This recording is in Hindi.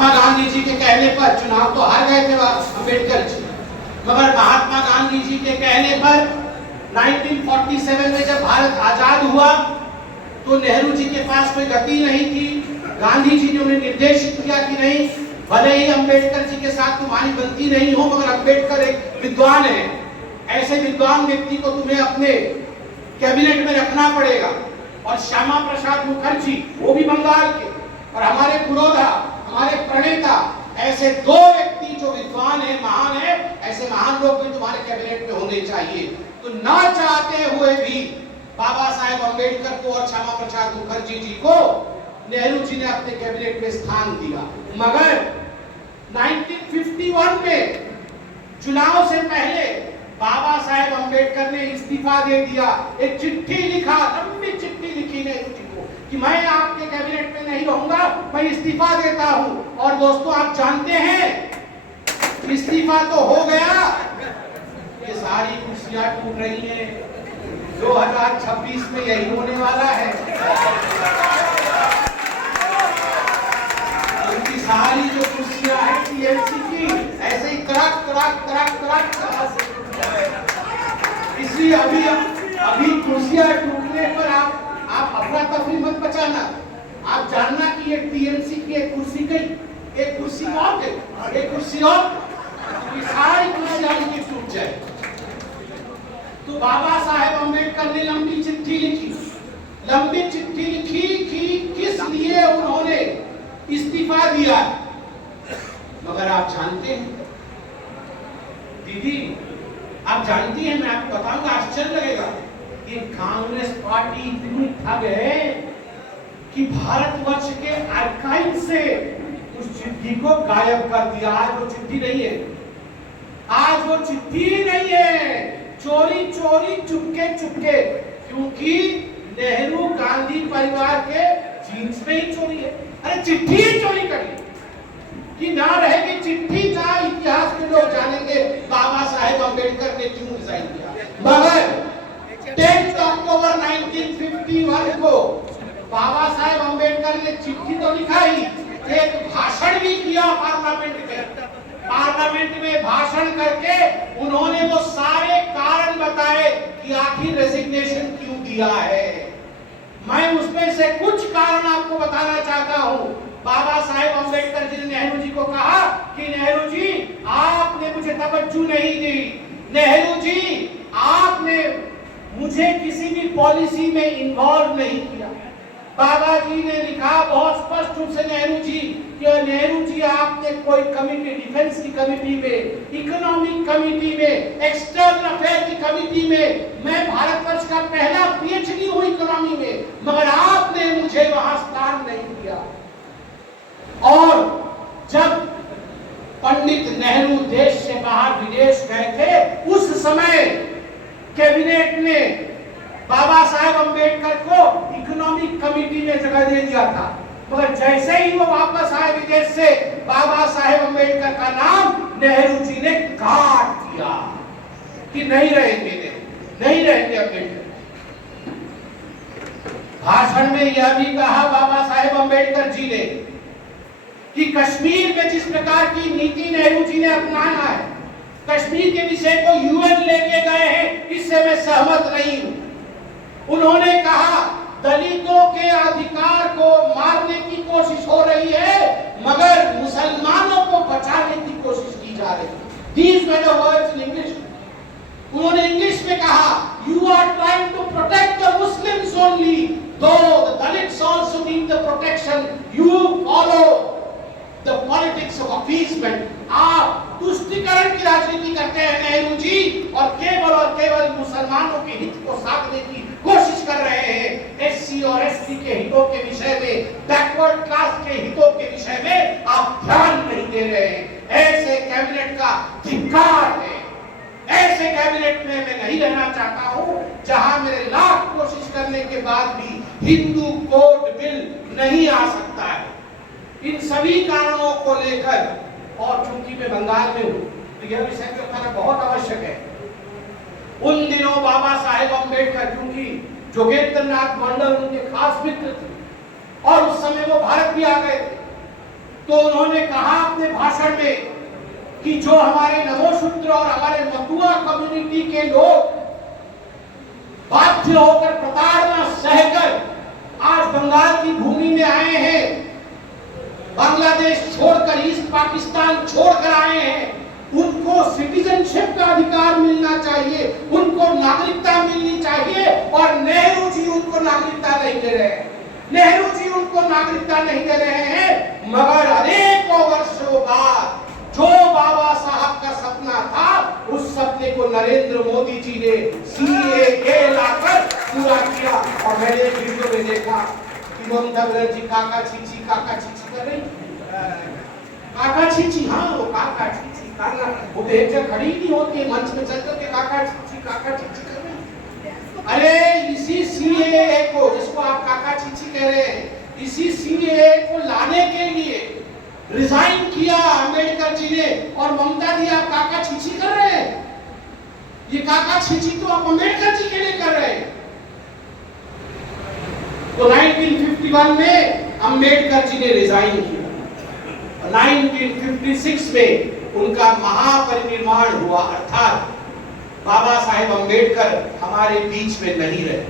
महात्मा गांधी जी के कहने पर चुनाव तो हार गए थे अम्बेडकर जी, मगर महात्मा गांधी जी के कहने पर 1947 में जब भारत आजाद हुआ तो नेहरू जी के पास कोई गति नहीं थी। गांधी जी ने उन्हें निर्देशित किया कि नहीं, भले ही अम्बेडकर जी के साथ तुम्हारी बनती नहीं हो, मगर अम्बेडकर एक विद्वान है, ऐसे विद्वान व्यक्ति को तुम्हें अपने कैबिनेट में रखना पड़ेगा। और श्यामा प्रसाद मुखर्जी, वो भी बंगाल के, और हमारे पुरोधा, हमारे प्रणेता, ऐसे दो व्यक्ति जो विद्वान है, महान है, ऐसे महान लोग भी तुम्हारे कैबिनेट में होने चाहिए। तो ना चाहते हुए भी बाबा साहेब अम्बेडकर को और श्यामा प्रसाद मुखर्जी जी को नेहरू जी ने अपने कैबिनेट में स्थान दिया। मगर 1951 में चुनाव से पहले बाबा साहेब अम्बेडकर ने इस्तीफा दे दिया। एक चिट्ठी लिखा, लंबी चिट्ठी लिखी नेहरू जी को कि मैं आपके कैबिनेट में नहीं रहूंगा, मैं इस्तीफा देता हूं। और दोस्तों आप जानते हैं इस्तीफा तो हो गया, ये सारी कुर्सियां टूट रही हैं। 2026 में यही होने वाला है। उनकी सारी जो कुर्सियां हैं टीएमसी की, ऐसे ही कराक कराक कराक कराक इसलिए अभी कुर्सियां टूटने पर आप अफरा तफरी मत बचाना। आप जानना कि ये टीएमसी की एक कुर्सी गई, एक कुर्सी और गई, एक कुर्सी और, सारी कुर्सियां उनकी टूट जाए। तो बाबा साहेब अम्बेडकर ने लंबी चिट्ठी लिखी, लंबी चिट्ठी लिखी कि किस लिए उन्होंने इस्तीफा दिया। मगर आप जानते हैं दीदी, आप जानती हैं, मैं आपको बताऊंगा, आश्चर्य लगेगा कि कांग्रेस पार्टी इतनी ठग है कि भारतवर्ष के आर्काइव से उस चिट्ठी को गायब कर दिया। आज वो चिट्ठी नहीं है, आज वो चिट्ठी नहीं है, चोरी चोरी चुपके चुपके, क्योंकि नेहरू गांधी परिवार के जीन्स में ही चोरी है। अरे चिट्ठी ही चोरी करी कि ना रहेगी चिट्ठी, ना इतिहास के लोग जानेंगे बाबा साहेब अम्बेडकर ने क्यों रिजाइन किया। मगर 10 अक्टूबर 1951 को बाबा साहेब अम्बेडकर ने चिट्ठी तो लिखा ही, एक भाषण भी किया पार्लियामेंट में। पार्लियामेंट में भाषण करके उन्होंने वो सारे कारण बताए कि आखिर रेजिग्नेशन क्यों दिया है। मैं उसमें से कुछ कारण आपको बताना चाहता हूं। बाबा साहेब अम्बेडकर जी ने नेहरू जी को कहा कि नेहरू जी आपने मुझे तवज्जो नहीं दी, नेहरू जी आपने मुझे किसी भी पॉलिसी में इन्वॉल्व नहीं किया। बाबा जी ने लिखा बहुत स्पष्ट रूप से नेहरू जी कि नेहरू जी आपने कोई कमिटी, डिफेंस की कमिटी में, इकोनॉमिक कमिटी में, एक्सटर्नल अफेयर की कमिटी में, मैं भारतवर्ष का पहला पीएचडी हूं इकोनॉमी में, मगर आपने मुझे वहां स्थान नहीं दिया। और जब पंडित नेहरू देश से बाहर विदेश गए थे, उस समय कैबिनेट ने बाबा साहेब अम्बेडकर को इकोनॉमिक कमिटी में जगह दे दिया था। मगर जैसे ही वो वापस आए विदेश से, बाबा साहेब अम्बेडकर का नाम नेहरू जी ने काट दिया कि नहीं रहेंगे, नहीं रहेंगे अम्बेडकर। भाषण में यह भी कहा बाबा साहेब अम्बेडकर जी ने कि कश्मीर में जिस प्रकार की नीति नेहरू जी ने अपनाया है, कश्मीर के विषय को यूएन लेके गए हैं, इससे मैं सहमत नहीं हूं। उन्होंने कहा दलितों के अधिकार को मारने की कोशिश हो रही है, मगर मुसलमानों को बचाने की कोशिश की जा रही है। These were the words in English. उन्होंने इंग्लिश में कहा, You are trying to protect the Muslims only, though the Dalits also need the protection. You follow the politics of appeasement. आप तुष्टीकरण की राजनीति करते हैं नेहरू जी, और केवल मुसलमानों के हित को साधने की कोशिश कर रहे हैं। एससी और एसटी के हितों के विषय में, बैकवर्ड क्लास के हितों के विषय में आप ध्यान नहीं दे रहे हैं। ऐसे कैबिनेट का धिक्कार है। ऐसे कैबिनेट में मैं नहीं रहना चाहता हूं, जहां मेरे लाख कोशिश करने के बाद भी हिंदू कोड बिल नहीं आ सकता है। इन सभी कारणों को लेकर, और चूंकि मैं बंगाल में हूं, तो यह विषय को उठाना बहुत आवश्यक है। उन दिनों बाबा साहेब अम्बेडकर, क्योंकि जोगेंद्र नाथ मंडल उनके खास मित्र थे, और उस समय वो भारत भी आ गए थे, तो उन्होंने कहा अपने भाषण में कि जो हमारे नमोसूत्र और हमारे मतुआ कम्युनिटी के लोग बाध्य होकर प्रताड़ना सहकर आज बंगाल की भूमि में आए हैं, बांग्लादेश छोड़कर, ईस्ट पाकिस्तान छोड़कर आए हैं, उनको सिटीजनशिप का अधिकार मिलना चाहिए, उनको नागरिकता मिलनी चाहिए। और नेहरू जी उनको नागरिकता नहीं दे रहे हैं, नेहरू जी उनको नागरिकता नहीं दे रहे हैं। मगर अनेकों वर्षों बाद जो बाबा साहब का सपना था, उस सपने को नरेंद्र मोदी जी ने सीएए लाकर पूरा किया। और मैंने एक वीडियो में देखा कि ममता बनर्जी काका चीची कर रही, काका चीची, हाँ वो काका चीची करना, वो एक जगह खड़ी नहीं होती मंच में चल करके काका चीची कर रही। अरे इसी सीएए को, जिसको आप काका चीची कह रहे हैं, इसी सीएए को लाने के लिए रिजाइन किया अंबेडकर जी ने, और ममता दी आप काका छीछी कर रहे हैं। ये काका छीछी तो आप अंबेडकर जी के लिए कर रहे हैं। तो 1951 में अंबेडकर जी ने रिजाइन किया, 1956 में उनका महापरिनिर्वाण हुआ, अर्थात बाबा साहेब अंबेडकर हमारे बीच में नहीं रहे।